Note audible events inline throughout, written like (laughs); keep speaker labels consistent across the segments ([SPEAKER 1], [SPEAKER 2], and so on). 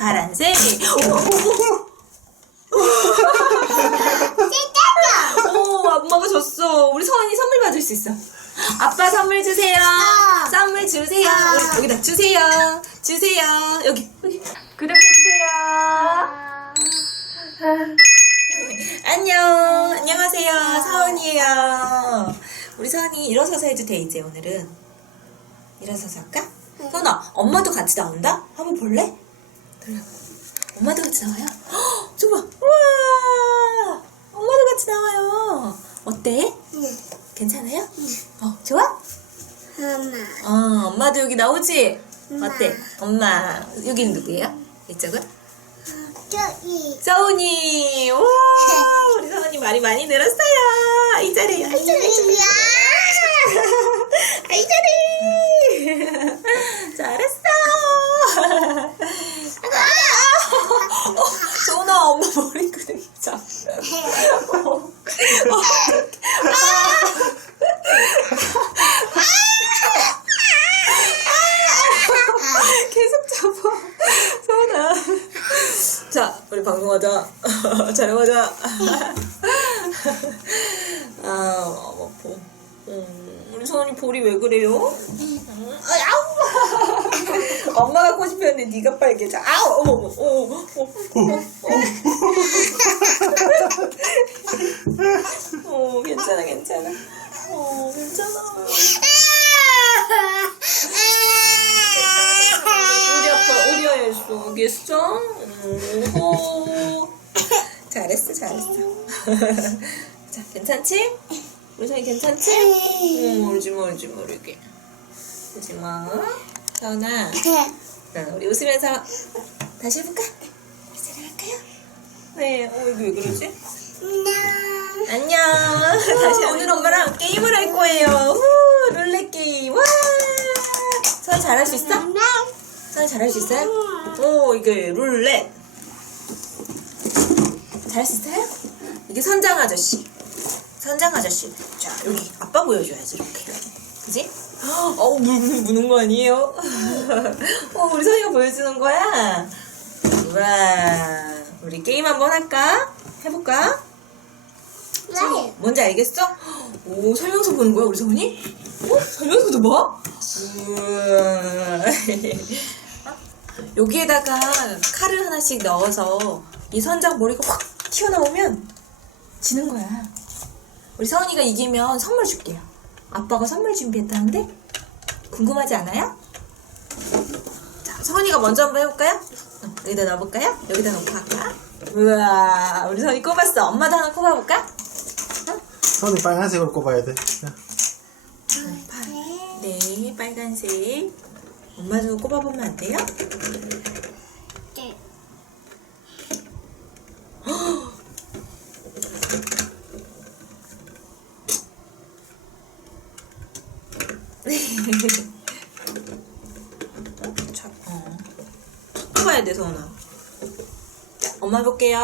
[SPEAKER 1] 파란색. 오, 엄마가 줬어. 우리 서원이 선물 받을 수 있어. 아빠 선물 주세요. 선물 주세요. 우리 여기다 주세요. 주세요. 여기. 여기. 구독해주세요. 안녕. 안녕하세요. 서원이에요. 우리 서원이 일어서서 해도 돼, 이제 오늘은. 일어서서 할까? 서원아, 엄마도 같이 나온다? 한번 볼래? 엄마도 같이 나와요? 헉, 줘봐. 우와! 엄마도 같이 나와요. 어때? 괜찮아요? 어, 좋아? 어, 엄마도 여기 나오지? 어때? 엄마. 여기는 누구예요? 이쪽은? 서운이. 우와! 우리 서운이 말이 많이 늘었어요. 잘해. 아이 잘해. 아이 잘해. 잘했어. 어, 소은아 엄마 머리끄댕이 잡. 어, 어, 계속 잡아. 소은아. 자, 우리 방송하자. (laughs) 촬영하자. (laughs) 아, 어, 보. 음, 우리 소은이 볼이 왜 그래요? 음, 아우! (laughs) 엄마가 꼬집혔는데 네가 빨개져. 아우! 어머, 어머, 어머, 어머, 어머. 어, 괜찮아, 괜찮아. 어, 괜찮아. 우리 아빠 우리 아이 쏘겠어? 오. (laughs) 잘했어 잘했어 (laughs) 자 괜찮지? 우리 사이 괜찮지? 응 울지 마 울지 마 울게 울지 마 서은아 자, 우리 웃으면서 다시 해볼까? 들어갈까요? 네 어, 이거 왜 그러지? 안녕 다시 오늘 엄마랑 게임을 할 거예요 후, 룰렛 게임 와 서은 잘할 수 있어? 서은 잘할 수 있어요? 오 이게 룰렛 잘할 수 있어요? 이게 선장 아저씨 선장 아저씨 자 여기 아빠 보여줘야지 이렇게 그지? 어우 물, 물 무는 거 아니에요? (laughs) 어 우리 서희가 보여주는 거야? 와 우리 게임 한번 할까? 해볼까? 뭔지 알겠어? 오 설명서 보는 거야 우리 성훈이? 어? 설명서도 봐? 우와 (laughs) 여기에다가 칼을 하나씩 넣어서 이 선장 머리가 확 튀어나오면 지는 거야 우리 서훈이가 이기면 선물 줄게요 아빠가 선물 준비했다는데 궁금하지 않아요? 자 서훈이가 먼저 한번 해볼까요? 어, 여기다 넣어볼까요? 여기다 넣고 할까? 우와 우리 서훈이 꼽았어 엄마도 하나 꼽아볼까?
[SPEAKER 2] 손이 빨간색으로 꼽아야 돼. 자,
[SPEAKER 1] 네, 빨간색. 엄마도 꼽아보면 안 돼요? (laughs) 자, 어. 꼽아야 돼, 서은아. 자, 엄마 볼게요.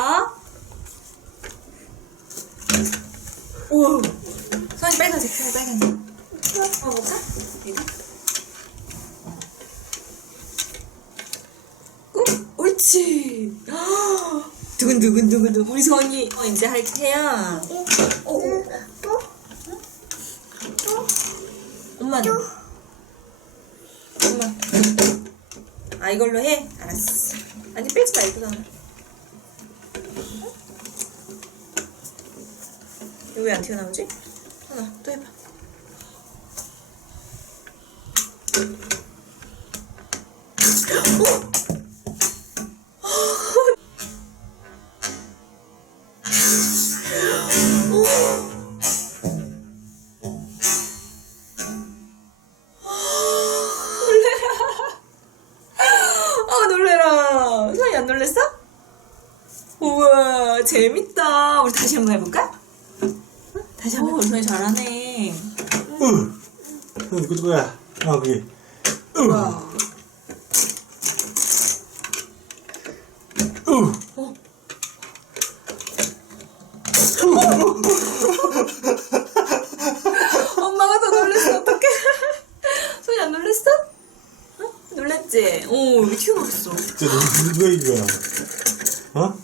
[SPEAKER 1] 오! 서은이 빨간색, 빨간색. 어, 볼까? 이거? 어? 옳지. 두근두근두근두근. 우리 서원이 어, 이제 할 테야. 어, 어. 엄마는? 엄마. 아, 이걸로 해? 알았어. 아니, 빼지 말고 나. 이거 왜안 튀어나오지? 하나, 또 해봐. 재밌다 우리 다시 한번 해볼까? 응? 다시 한번 소연이 잘하네
[SPEAKER 2] 으! 손이 그거야. 어, 그게. 으!
[SPEAKER 1] 우와
[SPEAKER 2] 으!
[SPEAKER 1] 엄마가 더 놀랬어 어떡해 (laughs) 소연이 안 놀랬어? 어? 놀랬지? 오 여기 튀어나왔어
[SPEAKER 2] 저 누- 누가 이거야? 어?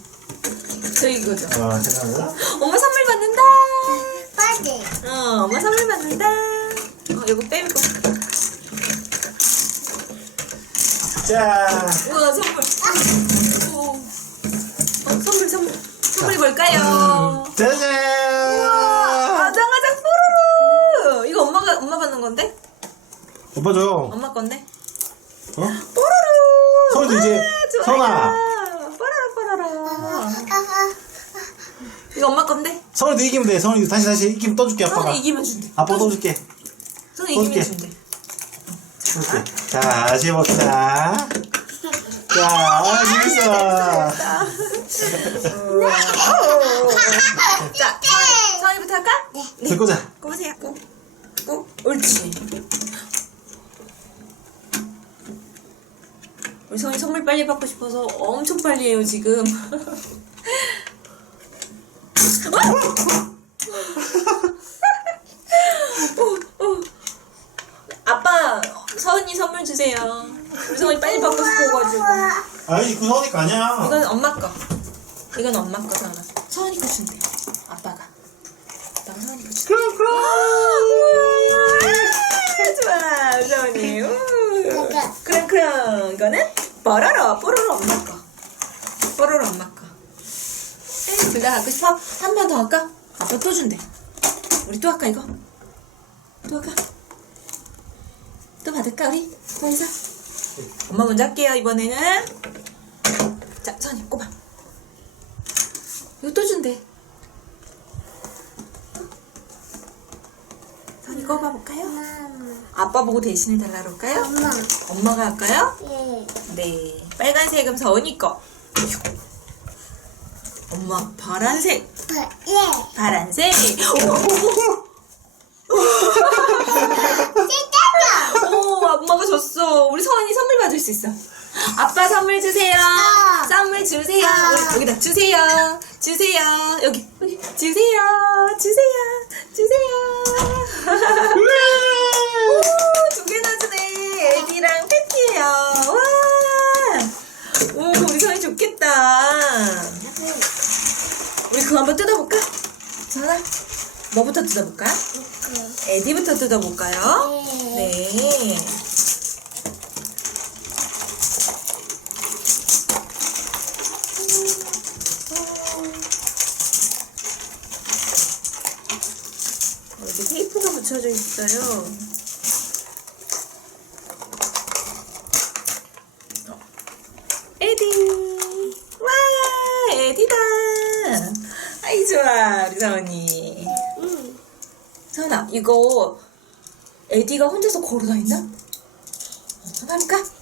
[SPEAKER 1] 저 이거죠.
[SPEAKER 2] 아, 잠깐만.
[SPEAKER 1] 엄마 선물 받는다.
[SPEAKER 3] 빨리.
[SPEAKER 1] 어, 엄마 선물 받는다. 어, 이거 빼고.
[SPEAKER 2] 자,
[SPEAKER 1] 우와, 선물. 오. 어, 선물, 선물. 선물이 뭘까요?
[SPEAKER 2] 짜잔!
[SPEAKER 1] 아장아장 뽀로로. 이거 엄마가 엄마 받는 건데?
[SPEAKER 2] 오빠 줘.
[SPEAKER 1] 엄마 건데?
[SPEAKER 2] 어?
[SPEAKER 1] 뽀로로.
[SPEAKER 2] 서은도 이제,
[SPEAKER 1] 좋아요.
[SPEAKER 2] 서은아.
[SPEAKER 1] 이거 엄마 건데?
[SPEAKER 2] 서은이도 이기면 돼. 서은이 다시 다시 이기면 떠줄게 아빠가.
[SPEAKER 1] 서은이 이기면 준대.
[SPEAKER 2] 아빠 떠줄게.
[SPEAKER 1] 서은이 이기면
[SPEAKER 2] 떠줄게.
[SPEAKER 1] 준대.
[SPEAKER 2] 떠줄게. 자, 다시 해봅시다. 자, 아, 재밌어.
[SPEAKER 1] 자, 서은이부터 할까? 네.
[SPEAKER 2] 들 꽂아.
[SPEAKER 1] 꼽으세요. 꼽. 꼽. 옳지. 우리 성이 선물 빨리 받고 싶어서 엄청 빨리 해요, 지금. 어, (laughs) 어. 아빠, 서은이 선물 주세요. 우리 성이 빨리 받고 싶어가지고.
[SPEAKER 2] 아니, 그 서은이 거 아니야.
[SPEAKER 1] 이건 엄마 거. 이건 엄마 거, 서은아. 서은이 거 준대. 아빠가. 아빠가 서은이 거 준대.
[SPEAKER 2] 그럼, 그럼.
[SPEAKER 1] 좋아, 서은이. 우. 그럼, 그럼. 이거는 뽀로로, 뽀로로 엄마 거. 뽀로로 엄마 거. 둘다 갖고 싶어? 한 번 더 할까? 아빠 또 준대. 우리 또 할까, 이거? 또 할까? 또 받을까, 우리? 서은이사? 엄마 먼저 할게요, 이번에는. 자, 서은이 꼽아. 이거 또 준대. 서은이 꼽아볼까요? 아빠 보고 대신해 달라 그럴까요?
[SPEAKER 3] 엄마.
[SPEAKER 1] 엄마가 할까요?
[SPEAKER 3] 예.
[SPEAKER 1] 네. 빨간색은 서은이 거. 엄마 파란색.
[SPEAKER 3] 예.
[SPEAKER 1] 파란색.
[SPEAKER 3] 찢었어.
[SPEAKER 1] 오, 엄마가 줬어. 우리 서은이 선물 받을 수 있어. 아빠 선물 주세요.
[SPEAKER 3] 아.
[SPEAKER 1] 선물 주세요.
[SPEAKER 3] 아.
[SPEAKER 1] 우리 여기다 주세요. 주세요. 여기 여기 주세요. 주세요. 주세요. 오, 두 개나 주네. 에디랑 패티예요. 와. 오, 우리 서은이 좋겠다. 우리 그거 한번 뜯어볼까? 전아, 뭐부터 뜯어볼까? 에디부터 뜯어볼까요? 네. 어, 여기 붙여져 있어요. 어. 에디! 와! 에디다! 아이, 좋아, 우리 사원이.
[SPEAKER 3] 응.
[SPEAKER 1] 서은아, 이거 에디가 혼자서 걸어 다닌다? 한번 해볼까?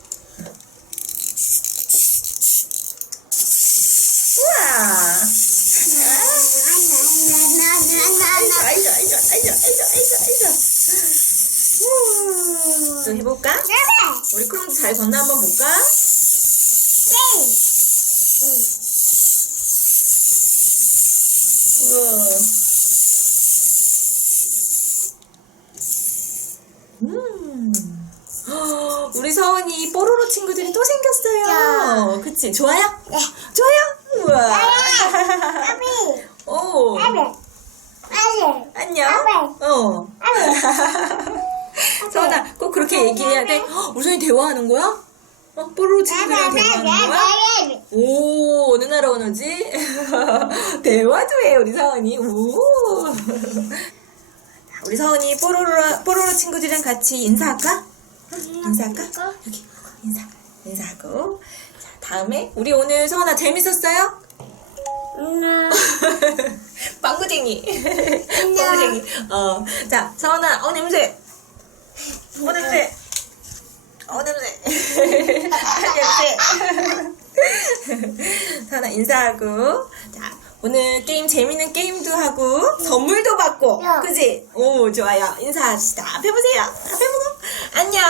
[SPEAKER 1] 또 해볼까? 우리 크롱도 잘 걷나 한번 볼까? 우와. 음. 헉, 우리 서은이 뽀로로 친구들이 또 생겼어요. 그치? 좋아요? 좋아요? 우와. (laughs) 오. 안녕. 어. (laughs) 서은아, 꼭 그렇게 얘기해야 돼. 헉, 서은이 대화하는 거야? 어, 뽀로로 친구들이랑 대화하는 거야? 오, 어느 나라 언어지? (laughs) 대화도 해, 우리 서은이. 오. (laughs) 자, 우리 서은이 뽀로로, 뽀로로 친구들이랑 같이 인사할까? 인사할까? 여기, 인사. 인사하고. 자, 다음에, 우리 오늘 서은아 재밌었어요? (laughs) 빵구쟁이. 빵구쟁이. 어. 자, 서은아, 어, 냄새. 어, 냄새. 어, 냄새. 냄새. (laughs) 서은아, 인사하고. 자, 오늘 게임 재밌는 게임도 하고, 선물도 받고.
[SPEAKER 3] 야.
[SPEAKER 1] 그지? 오, 좋아요. 인사합시다. 앞에 보세요. 앞에 보고. 안녕.